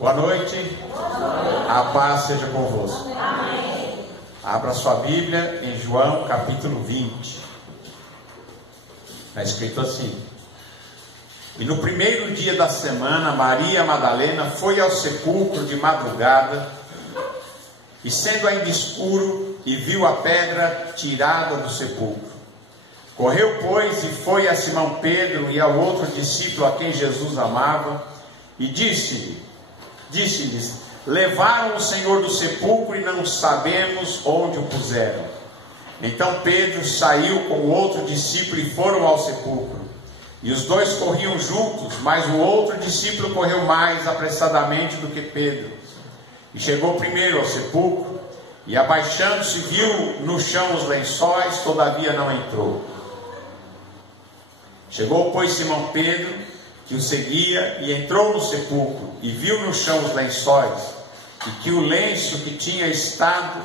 Boa noite. A paz seja convosco. Abra sua Bíblia em João capítulo 20. Está escrito assim: E no primeiro dia da semana, Maria Madalena foi ao sepulcro de madrugada, e sendo ainda escuro, e viu a pedra tirada do sepulcro. Correu, pois, e foi a Simão Pedro e ao outro discípulo a quem Jesus amava, e disse-lhes: Levaram o Senhor do sepulcro e não sabemos onde o puseram. Então Pedro saiu com o outro discípulo e foram ao sepulcro. E os dois corriam juntos, mas o outro discípulo correu mais apressadamente do que Pedro. E chegou primeiro ao sepulcro, e abaixando-se viu no chão os lençóis, todavia não entrou. Chegou, pois, Simão Pedro, que o seguia, e entrou no sepulcro, e viu no chão os lençóis, e que o lenço que tinha estado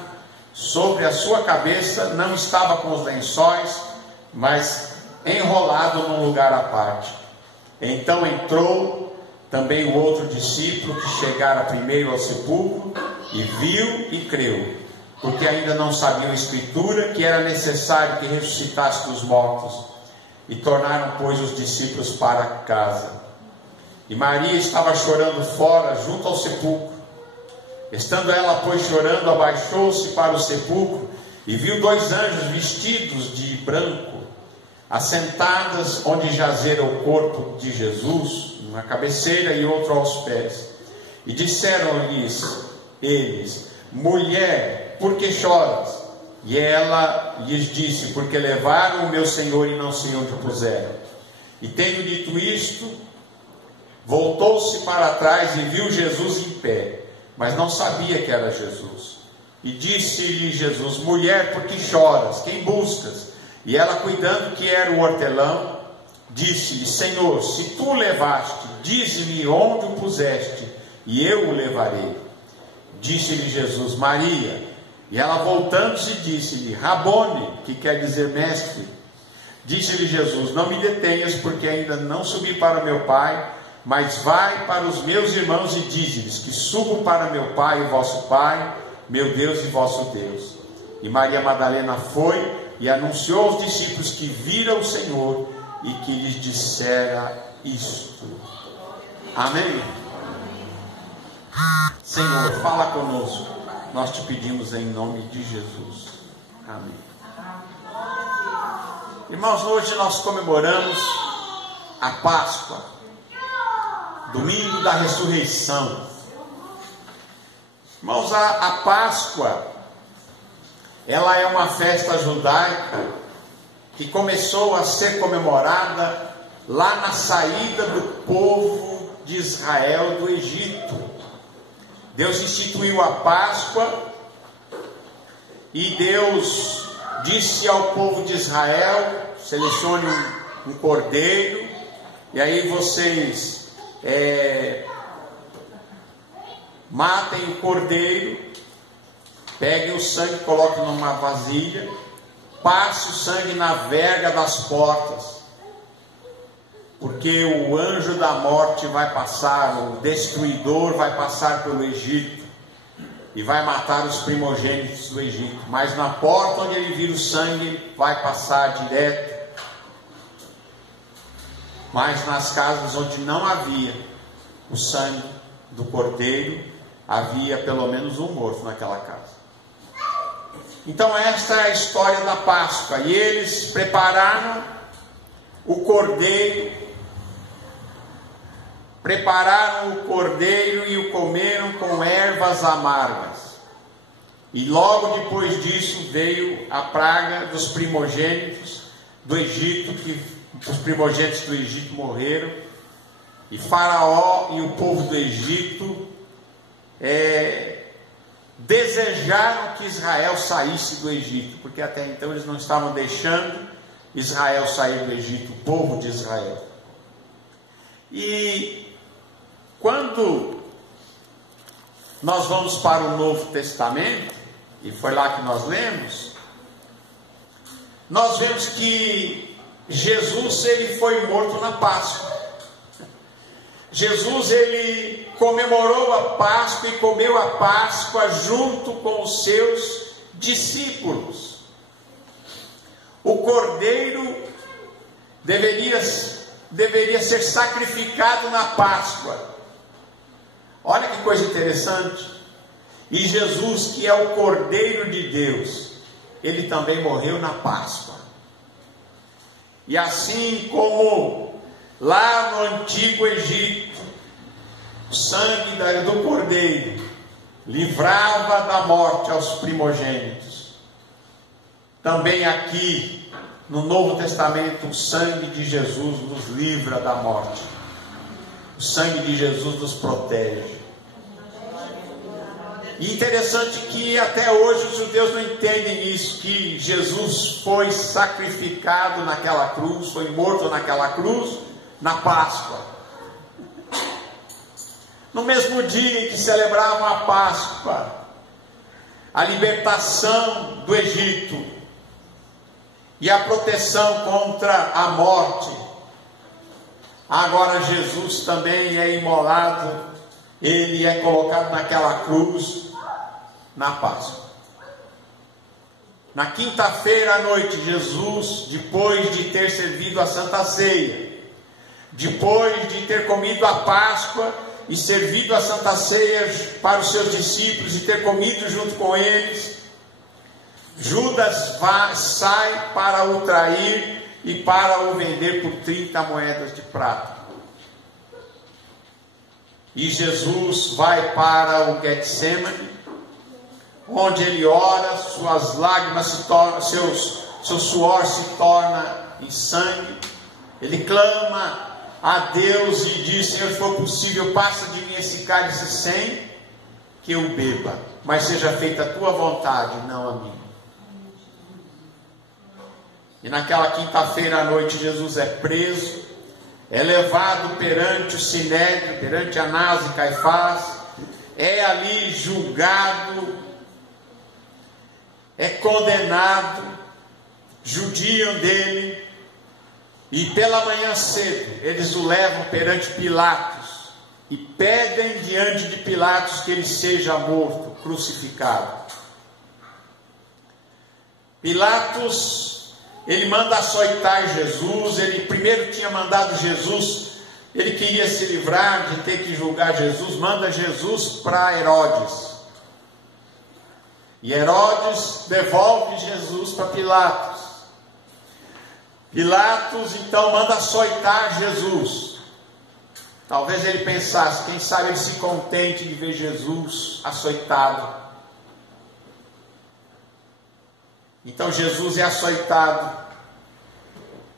sobre a sua cabeça não estava com os lençóis, mas enrolado num lugar à parte. Então entrou também o outro discípulo, que chegara primeiro ao sepulcro, e viu e creu, porque ainda não sabiam a Escritura, que era necessário que ressuscitasse dos mortos. E tornaram, pois, os discípulos para casa. E Maria estava chorando fora, junto ao sepulcro. Estando ela, pois, chorando, abaixou-se para o sepulcro, e viu dois anjos vestidos de branco, assentados onde jazera o corpo de Jesus, na cabeceira e outro aos pés. E disseram-lhes eles: Mulher, por que choras? E ela lhes disse: Porque levaram o meu Senhor e não sei onde o puseram. E tendo dito isto, voltou-se para trás e viu Jesus em pé, mas não sabia que era Jesus. E disse-lhe Jesus: Mulher, por que choras? Quem buscas? E ela, cuidando que era o hortelão, disse-lhe: Senhor, se tu o levaste, dize-me onde o puseste, e eu o levarei. Disse-lhe Jesus: Maria. E ela, voltando-se, disse-lhe: Rabone, que quer dizer mestre. Disse-lhe Jesus: Não me detenhas, porque ainda não subi para meu Pai, mas vai para os meus irmãos e dize-lhes que subo para meu Pai e vosso Pai, meu Deus e vosso Deus. E Maria Madalena foi e anunciou aos discípulos que vira o Senhor e que lhes dissera isto. Amém? Senhor, fala conosco. Nós te pedimos em nome de Jesus. Amém. Irmãos, hoje nós comemoramos a Páscoa, domingo da ressurreição. Irmãos, a Páscoa, ela é uma festa judaica que começou a ser comemorada lá na saída do povo de Israel do Egito. Deus instituiu a Páscoa e Deus disse ao povo de Israel: selecione um cordeiro, e aí vocês matem o cordeiro, peguem o sangue, coloquem numa vasilha, passe o sangue na verga das portas, porque o anjo da morte vai passar, o destruidor vai passar pelo Egito e vai matar os primogênitos do Egito, mas na porta onde ele vira o sangue vai passar direto. Mas nas casas onde não havia o sangue do cordeiro, havia pelo menos um morto naquela casa. Então esta é a história da Páscoa. E eles prepararam o cordeiro, e o comeram com ervas amargas. E logo depois disso veio a praga dos primogênitos do Egito, que os primogênitos do Egito morreram. E Faraó e o povo do Egito desejaram que Israel saísse do Egito, porque até então eles não estavam deixando Israel sair do Egito, o povo de Israel. E quando nós vamos para o Novo Testamento, e foi lá que nós lemos, nós vemos que Jesus, ele foi morto na Páscoa. Jesus, ele comemorou a Páscoa e comeu a Páscoa junto com os seus discípulos. O cordeiro deveria ser sacrificado na Páscoa. Olha que coisa interessante. E Jesus, que é o Cordeiro de Deus, ele também morreu na Páscoa. E assim como lá no antigo Egito, o sangue do cordeiro livrava da morte aos primogênitos, também aqui no Novo Testamento o sangue de Jesus nos livra da morte. O sangue de Jesus nos protege. E interessante que até hoje os judeus não entendem isso, que Jesus foi sacrificado naquela cruz, foi morto naquela cruz, na Páscoa. No mesmo dia em que celebravam a Páscoa, a libertação do Egito e a proteção contra a morte, agora Jesus também é imolado, ele é colocado naquela cruz na Páscoa. Na quinta-feira à noite, Jesus, depois de ter servido a Santa Ceia, depois de ter comido a Páscoa e servido a Santa Ceia para os seus discípulos e ter comido junto com eles, Judas sai para o trair e para o vender por 30 moedas de prata. E Jesus vai para o Getsemane, onde ele ora, suas lágrimas se tornam, seu suor se torna em sangue. Ele clama a Deus e diz: Senhor, se for possível, passa de mim esse cálice sem que eu beba, mas seja feita a tua vontade, não a minha. E naquela quinta-feira à noite, Jesus é preso, é levado perante o Sinédrio, perante Anás e Caifás, é ali julgado, é condenado, judiam dele, e pela manhã cedo eles o levam perante Pilatos e pedem diante de Pilatos que ele seja morto, crucificado. Pilatos, ele manda açoitar Jesus. Ele primeiro tinha mandado Jesus, ele queria se livrar de ter que julgar Jesus, manda Jesus para Herodes. E Herodes devolve Jesus para Pilatos. Pilatos então manda açoitar Jesus. Talvez ele pensasse, quem sabe ele se contente de ver Jesus açoitado. Então Jesus é açoitado.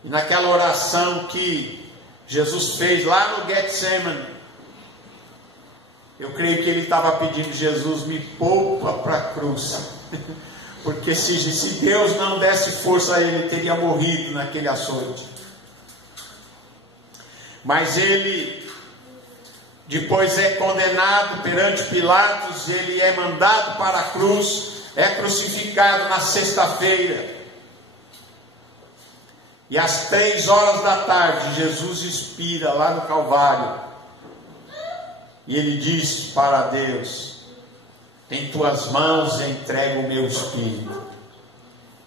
E naquela oração que Jesus fez lá no Getsemane, eu creio que ele estava pedindo: Jesus, me poupa para a cruz. Porque se Deus não desse força a ele, teria morrido naquele açoite. Mas ele, depois é condenado perante Pilatos, ele é mandado para a cruz, é crucificado na sexta-feira. E às 3 da tarde, Jesus expira lá no Calvário. E ele diz para Deus: em tuas mãos entrego o meu espírito.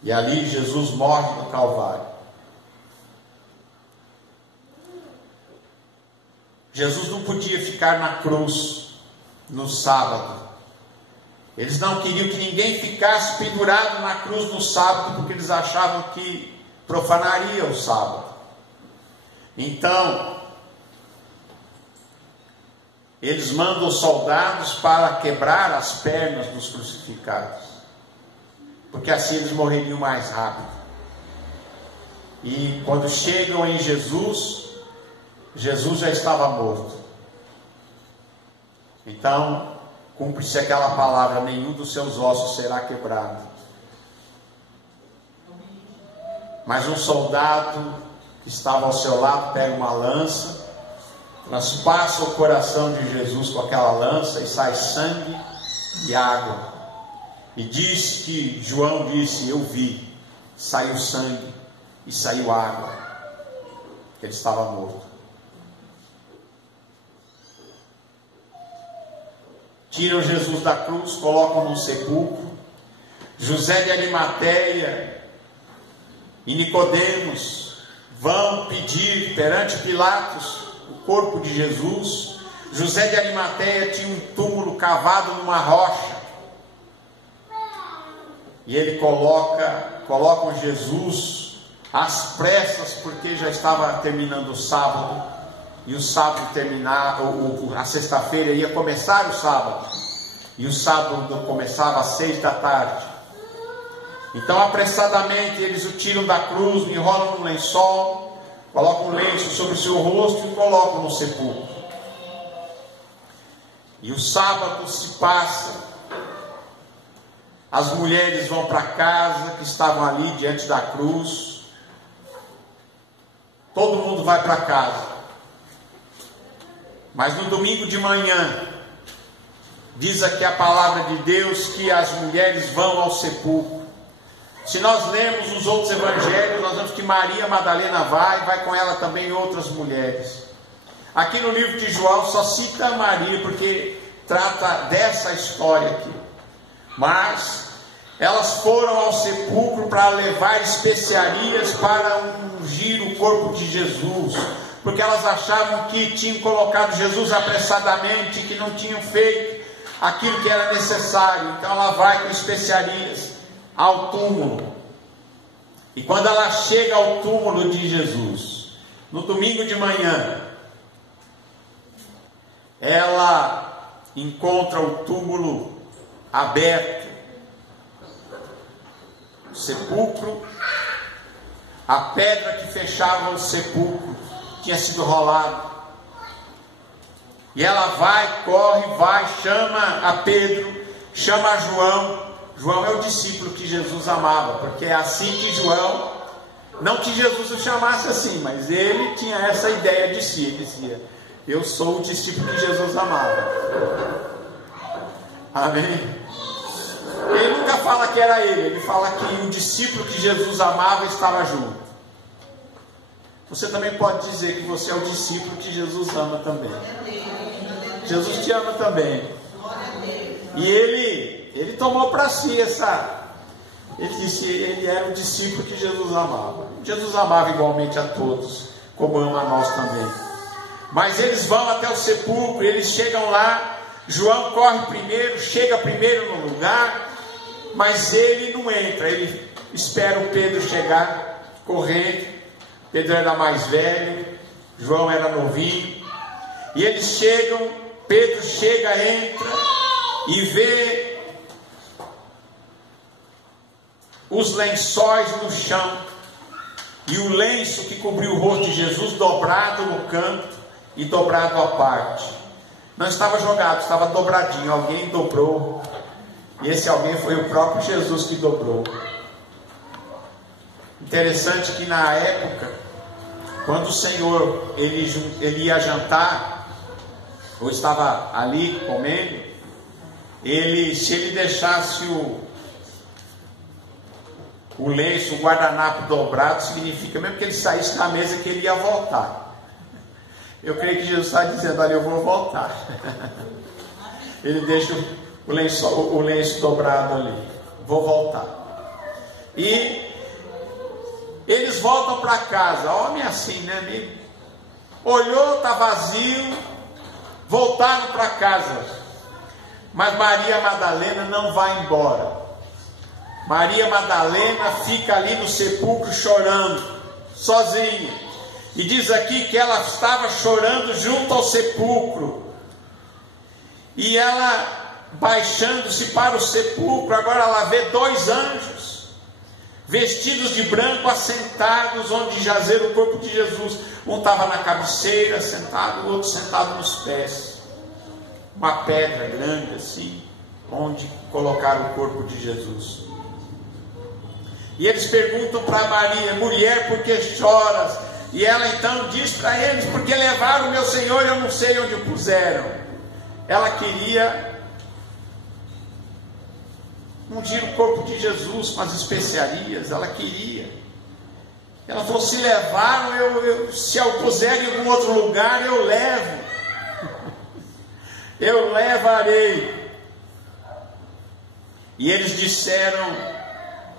E ali Jesus morre no Calvário. Jesus não podia ficar na cruz no sábado. Eles não queriam que ninguém ficasse pendurado na cruz no sábado, porque eles achavam que profanaria o sábado. Então, eles mandam soldados para quebrar as pernas dos crucificados, porque assim eles morreriam mais rápido. E quando chegam em Jesus, Jesus já estava morto. Então, cumpre-se aquela palavra: nenhum dos seus ossos será quebrado. Mas um soldado que estava ao seu lado pega uma lança, transpassa o coração de Jesus com aquela lança e sai sangue e água. E diz que João disse: eu vi, saiu sangue e saiu água. Ele estava morto. tiram Jesus da cruz, colocam num sepulcro. José de Arimateia e Nicodemos vão pedir perante Pilatos o corpo de Jesus. José de Arimateia tinha um túmulo cavado numa rocha, e ele colocam Jesus às pressas, porque já estava terminando o sábado, e o sábado a sexta-feira ia começar o sábado, e o sábado começava às 6 da tarde. Então, apressadamente, eles o tiram da cruz, enrolam no lençol, colocam um lenço sobre o seu rosto e colocam no sepulcro. E o sábado se passa, as mulheres vão para casa, que estavam ali diante da cruz, todo mundo vai para casa. Mas no domingo de manhã, diz aqui a palavra de Deus que as mulheres vão ao sepulcro. Se nós lemos os outros evangelhos, nós vemos que Maria Madalena vai com ela também outras mulheres. Aqui no livro de João só cita Maria, porque trata dessa história aqui. Mas elas foram ao sepulcro para levar especiarias para ungir o corpo de Jesus, porque elas achavam que tinham colocado Jesus apressadamente, que não tinham feito aquilo que era necessário. Então ela vai com especiarias ao túmulo. E quando ela chega ao túmulo de Jesus, no domingo de manhã, ela encontra o túmulo aberto, o sepulcro, a pedra que fechava o sepulcro tinha sido rolada. E ela corre, chama a Pedro, chama a João. João é o discípulo que Jesus amava, porque é assim que João, não que Jesus o chamasse assim, mas ele tinha essa ideia de si. Ele dizia: eu sou o discípulo que Jesus amava. Amém? Ele nunca fala que era ele fala que o discípulo que Jesus amava estava junto. Você também pode dizer que você é o discípulo que Jesus ama também. Jesus te ama também. E ele tomou para si essa... Ele disse, ele era o discípulo que Jesus amava. Jesus amava igualmente a todos, como ama a nós também. Mas eles vão até o sepulcro, eles chegam lá. João corre primeiro, chega primeiro no lugar, mas ele não entra. Ele espera o Pedro chegar correndo. Pedro era mais velho, João era novinho. E eles chegam, Pedro chega, entra e vê os lençóis no chão, e o lenço que cobriu o rosto de Jesus dobrado no canto e dobrado à parte. Não estava jogado, estava dobradinho. Alguém dobrou, e esse alguém foi o próprio Jesus que dobrou. Interessante que na época, quando o Senhor ele ia jantar, ou estava ali comendo, se ele deixasse o lenço, o guardanapo dobrado, significa mesmo que ele saísse da mesa que ele ia voltar. Eu creio que Jesus está dizendo: olha, eu vou voltar. Ele deixa o lenço dobrado ali, vou voltar. E eles voltam para casa. Homem assim, né, amigo? Olhou, está vazio, voltaram para casa. Mas Maria Madalena não vai embora. Maria Madalena fica ali no sepulcro chorando, sozinha. E diz aqui que ela estava chorando junto ao sepulcro. E ela, baixando-se para o sepulcro, agora ela vê 2 anjos, vestidos de branco, assentados onde jazer o corpo de Jesus. Um estava na cabeceira sentado, o outro sentado nos pés. Uma pedra grande assim, onde colocaram o corpo de Jesus. E eles perguntam para Maria: mulher, por que choras? E ela então diz para eles: porque levaram o meu Senhor e eu não sei onde o puseram. Ela queria ungir o corpo de Jesus com as especiarias. Ela queria. Ela falou: se levaram, se eu puser em algum outro lugar, eu levo. Eu levarei. E eles disseram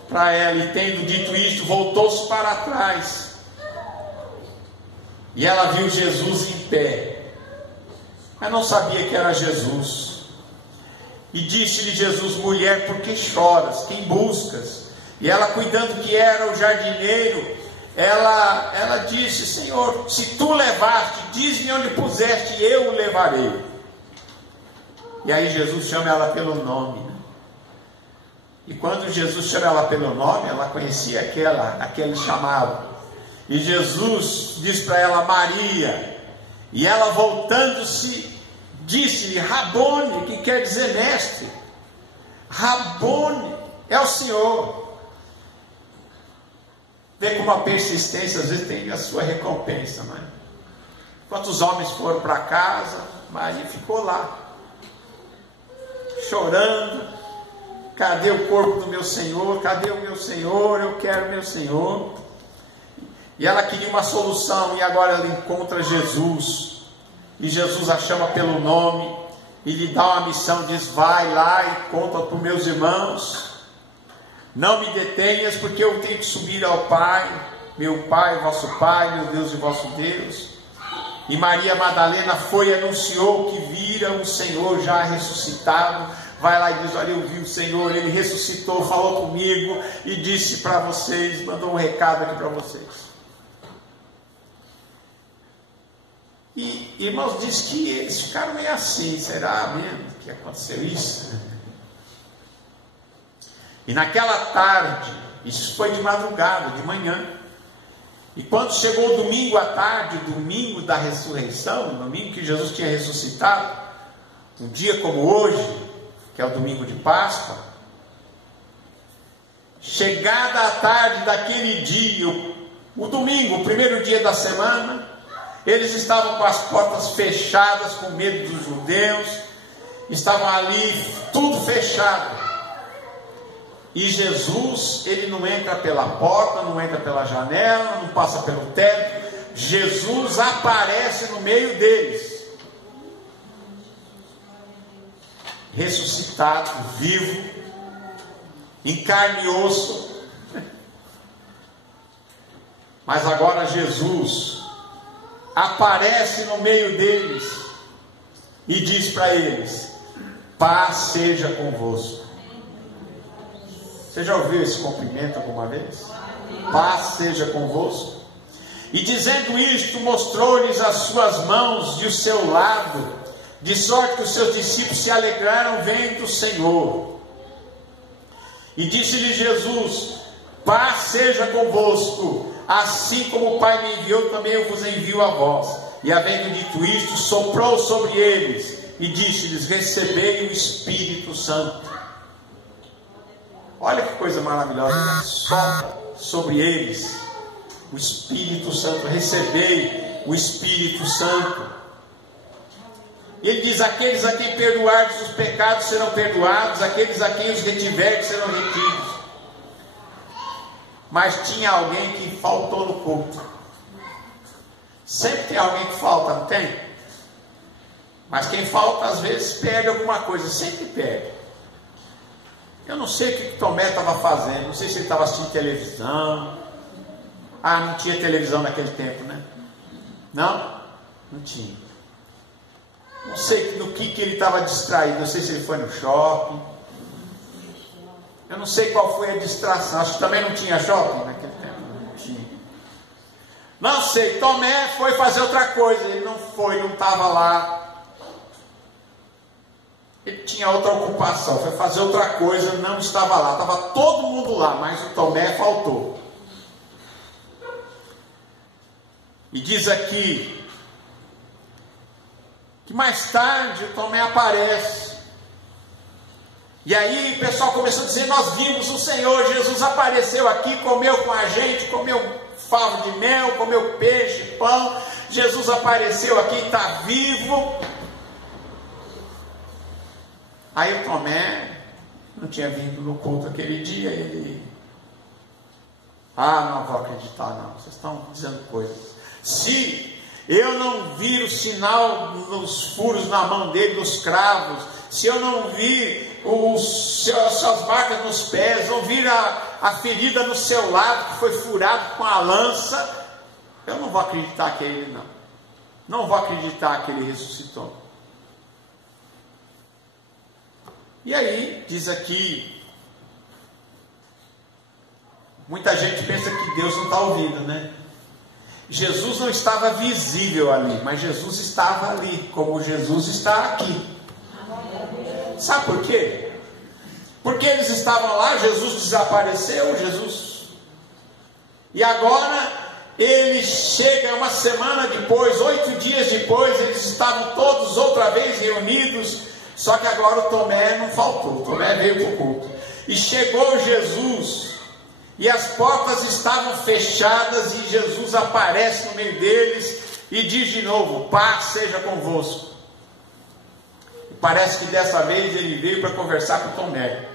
para ela, e tendo dito isto, voltou-se para trás. E ela viu Jesus em pé, mas não sabia que era Jesus. E disse-lhe Jesus: mulher, por que choras? Quem buscas? E ela, cuidando que era o jardineiro, ela disse: Senhor, se tu levaste, diz-me onde puseste, e eu o levarei. E aí Jesus chama ela pelo nome, né? E quando Jesus chama ela pelo nome, ela conhecia aquele chamado. E Jesus diz para ela: Maria. E ela, voltando-se, disse-lhe: Rabone, que quer dizer mestre. Rabone é o Senhor. Vê como a persistência às vezes tem a sua recompensa, não é? Quantos homens foram para casa, Maria ficou lá, chorando: cadê o corpo do meu Senhor? Cadê o meu Senhor? Eu quero o meu Senhor. E ela queria uma solução, e agora ela encontra Jesus, e Jesus a chama pelo nome, e lhe dá uma missão, diz: vai lá e conta para os meus irmãos, não me detenhas, porque eu tenho que subir ao Pai, meu Pai, vosso Pai, meu Deus e vosso Deus. E Maria Madalena foi e anunciou que vira o Senhor já ressuscitado. Vai lá e diz: olha, eu vi o Senhor, Ele ressuscitou, falou comigo e disse para vocês, mandou um recado aqui para vocês. E irmãos, diz que eles ficaram meio assim: será mesmo que aconteceu isso? E naquela tarde, isso foi de madrugada, de manhã, e quando chegou o domingo à tarde, domingo da ressurreição, domingo que Jesus tinha ressuscitado, um dia como hoje, que é o domingo de Páscoa, chegada a tarde daquele dia, o domingo, o primeiro dia da semana, eles estavam com as portas fechadas, com medo dos judeus, estavam ali, tudo fechado. E Jesus, Ele não entra pela porta, não entra pela janela, não passa pelo teto. Jesus aparece no meio deles, ressuscitado, vivo, em carne e osso. Mas agora Jesus aparece no meio deles e diz para eles: paz seja convosco. Você já ouviu esse cumprimento alguma vez? Paz seja convosco. E dizendo isto, mostrou-lhes as suas mãos e o seu lado, de sorte que os seus discípulos se alegraram vendo o Senhor. E disse-lhe Jesus: paz seja convosco, assim como o Pai me enviou, também eu vos envio a vós. E havendo dito isto, soprou sobre eles e disse-lhes: recebei o Espírito Santo. Olha que coisa maravilhosa. Sopra sobre eles o Espírito Santo. Recebei o Espírito Santo. E ele diz: aqueles a quem perdoardes os pecados serão perdoados, aqueles a quem os retiverdes serão retidos. Mas tinha alguém que faltou no culto. Sempre tem alguém que falta, não tem? Mas quem falta às vezes perde alguma coisa, sempre perde. Eu não sei o que Tomé estava fazendo, não sei se ele estava assistindo televisão. Não tinha televisão naquele tempo, né? Não? Não tinha. Não sei do que ele estava distraído, não sei se ele foi no shopping. Eu não sei qual foi a distração, acho que também não tinha shopping naquele tempo. Não tinha. Não sei, Tomé foi fazer outra coisa, ele não foi, não estava lá. Ele tinha outra ocupação, foi fazer outra coisa, não estava lá. Estava todo mundo lá, mas o Tomé faltou. E diz aqui que mais tarde o Tomé aparece. E aí o pessoal começou a dizer: nós vimos o Senhor, Jesus apareceu aqui, comeu com a gente, comeu favo de mel, comeu peixe, pão. Jesus apareceu aqui, está vivo. Aí o Tomé não tinha vindo no culto aquele dia. Ele: não vou acreditar não, vocês estão dizendo coisas. Se eu não vir o sinal nos furos na mão dele, nos cravos, se eu não vir suas marcas nos pés, vão vir a ferida no seu lado, que foi furado com a lança, eu não vou acreditar que é ele, não. Não vou acreditar que ele ressuscitou. E aí, diz aqui, muita gente pensa que Deus não está ouvindo, né? Jesus não estava visível ali, mas Jesus estava ali, como Jesus está aqui. Sabe por quê? Porque eles estavam lá, Jesus desapareceu, e agora ele chega uma semana depois, 8 dias depois, eles estavam todos outra vez reunidos, só que agora o Tomé não faltou, o Tomé veio para o culto, e chegou Jesus, e as portas estavam fechadas, e Jesus aparece no meio deles, e diz de novo: paz seja convosco. Parece que dessa vez ele veio para conversar com Tomé.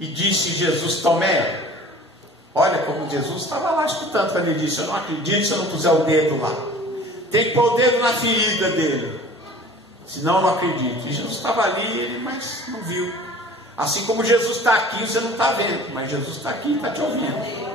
E disse Jesus: Tomé, olha como Jesus estava lá escutando quando ele disse: eu não acredito se eu não puser o dedo lá. Tem que pôr o dedo na ferida dele, senão eu não acredito. E Jesus estava ali, mas não viu. Assim como Jesus está aqui, você não está vendo, mas Jesus está aqui e está te ouvindo.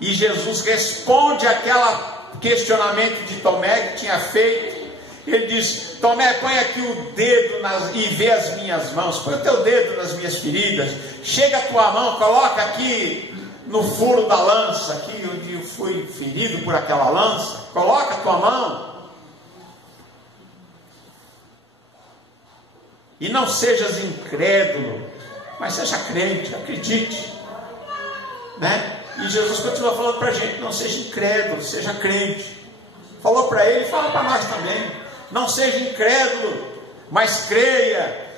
E Jesus responde aquele questionamento de Tomé que tinha feito. Ele diz: Tomé, põe aqui o dedo e vê as minhas mãos. Põe o teu dedo nas minhas feridas. Chega a tua mão, coloca aqui no furo da lança, aqui onde eu fui ferido por aquela lança. Coloca a tua mão. E não sejas incrédulo, mas seja crente, acredite, né? E Jesus continua falando para a gente: não seja incrédulo, seja crente. Falou para ele, fala para nós também: não seja incrédulo, mas creia.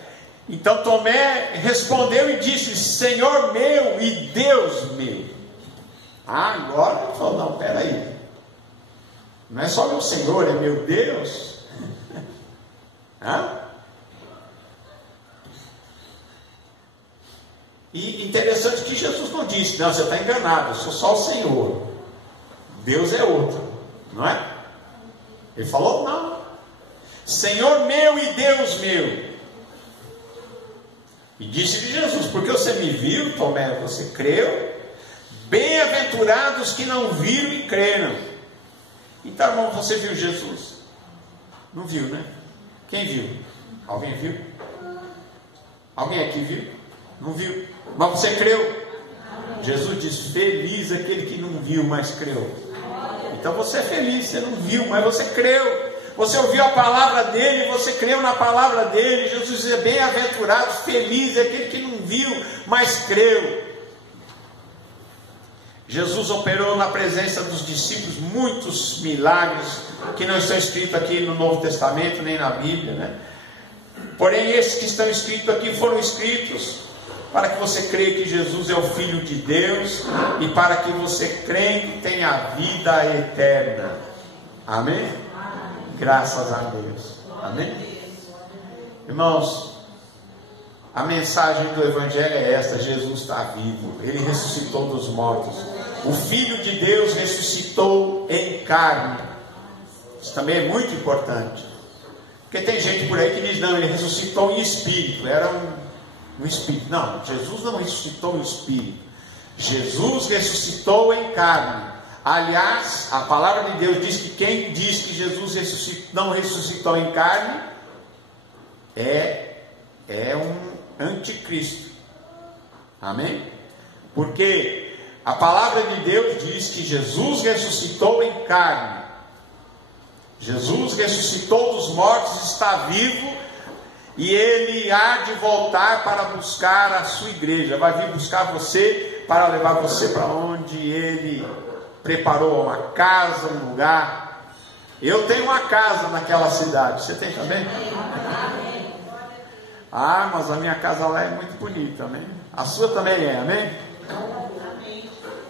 Então Tomé respondeu e disse: Senhor meu e Deus meu. Agora ele falou: não, peraí, não é só meu Senhor, é meu Deus. Hã? E interessante que Jesus não disse: não, você está enganado, eu sou só o Senhor, Deus é outro, não é? Ele falou: não, Senhor meu e Deus meu. E disse-lhe Jesus: porque você me viu, Tomé, você creu? Bem-aventurados que não viram e creram. Então, irmão, você viu Jesus? Não viu, né? Quem viu? Alguém viu? Alguém aqui viu? Não viu? Mas você creu? Jesus diz: feliz aquele que não viu, mas creu. Então você é feliz, você não viu, mas você creu. Você ouviu a palavra dele, você creu na palavra dele. Jesus diz: bem-aventurado, feliz aquele que não viu, mas creu. Jesus operou na presença dos discípulos muitos milagres que não estão escritos aqui no Novo Testamento, nem na Bíblia, né? Porém, esses que estão escritos aqui foram escritos para que você creia que Jesus é o Filho de Deus e para que você, crendo, tenha a vida eterna. Amém? Graças a Deus. Amém? Irmãos, a mensagem do Evangelho é esta: Jesus está vivo, Ele ressuscitou dos mortos. O Filho de Deus ressuscitou em carne. Isso também é muito importante, porque tem gente por aí que diz: não, Ele ressuscitou em espírito, era um espírito. Não, Jesus não ressuscitou em espírito, Jesus ressuscitou em carne. Aliás, a palavra de Deus diz que quem diz que Jesus não ressuscitou em carne é um anticristo. Amém? Porque a palavra de Deus diz que Jesus ressuscitou em carne. Jesus ressuscitou dos mortos, está vivo, e Ele há de voltar para buscar a sua igreja. Vai vir buscar você para levar você para onde Ele preparou, uma casa, um lugar. Eu tenho uma casa naquela cidade. Você tem também? Ah, mas a minha casa lá é muito bonita, amém? A sua também é, amém?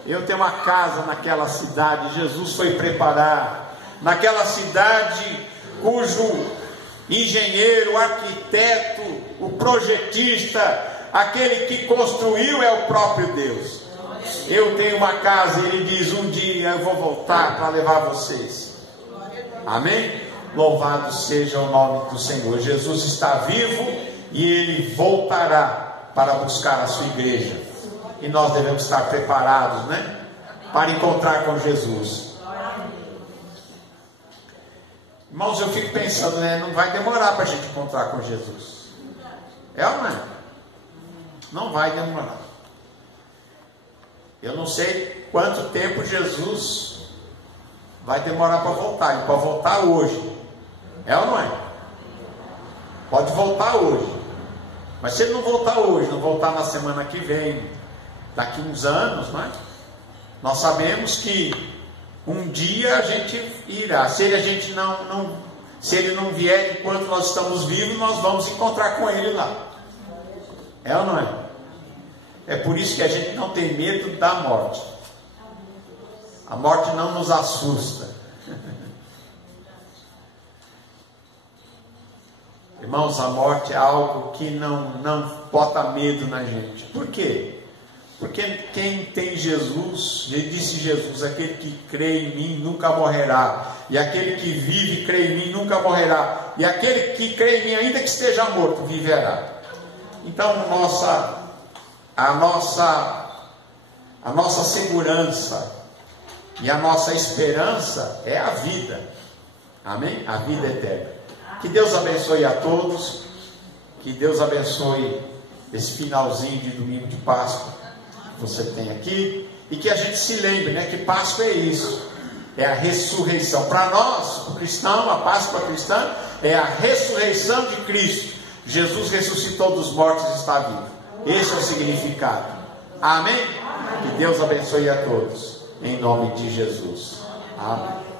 Eu tenho uma casa naquela cidade. Jesus foi preparar naquela cidade cujo engenheiro, o arquiteto, o projetista, aquele que construiu é o próprio Deus. Eu tenho uma casa, Ele diz: um dia eu vou voltar para levar vocês. Amém? Louvado seja o nome do Senhor. Jesus está vivo e Ele voltará para buscar a sua igreja. E nós devemos estar preparados, né? Para encontrar com Jesus. Irmãos, eu fico pensando, né? Não vai demorar para a gente encontrar com Jesus. É ou não é? Não vai demorar. Eu não sei quanto tempo Jesus vai demorar para voltar. Ele pode voltar hoje. É ou não é? Pode voltar hoje. Mas se ele não voltar hoje, não voltar na semana que vem, daqui uns anos, né? Nós sabemos que um dia a gente irá. Se ele não vier enquanto nós estamos vivos, nós vamos encontrar com ele lá. É ou não é? É por isso que a gente não tem medo da morte. A morte não nos assusta. Irmãos, a morte é algo que não bota medo na gente. Por quê? Porque quem tem Jesus, ele disse Jesus, aquele que crê em mim nunca morrerá. E aquele que vive e crê em mim nunca morrerá. E aquele que crê em mim, ainda que esteja morto, viverá. Então, a nossa segurança e a nossa esperança é a vida. Amém? A vida eterna. Que Deus abençoe a todos. Que Deus abençoe esse finalzinho de domingo de Páscoa que você tem aqui. E que a gente se lembre, né, que Páscoa é isso. É a ressurreição. Para nós, o cristão, a Páscoa cristã é a ressurreição de Cristo. Jesus ressuscitou dos mortos e está vivo. Esse é o significado. Amém? Que Deus abençoe a todos. Em nome de Jesus. Amém.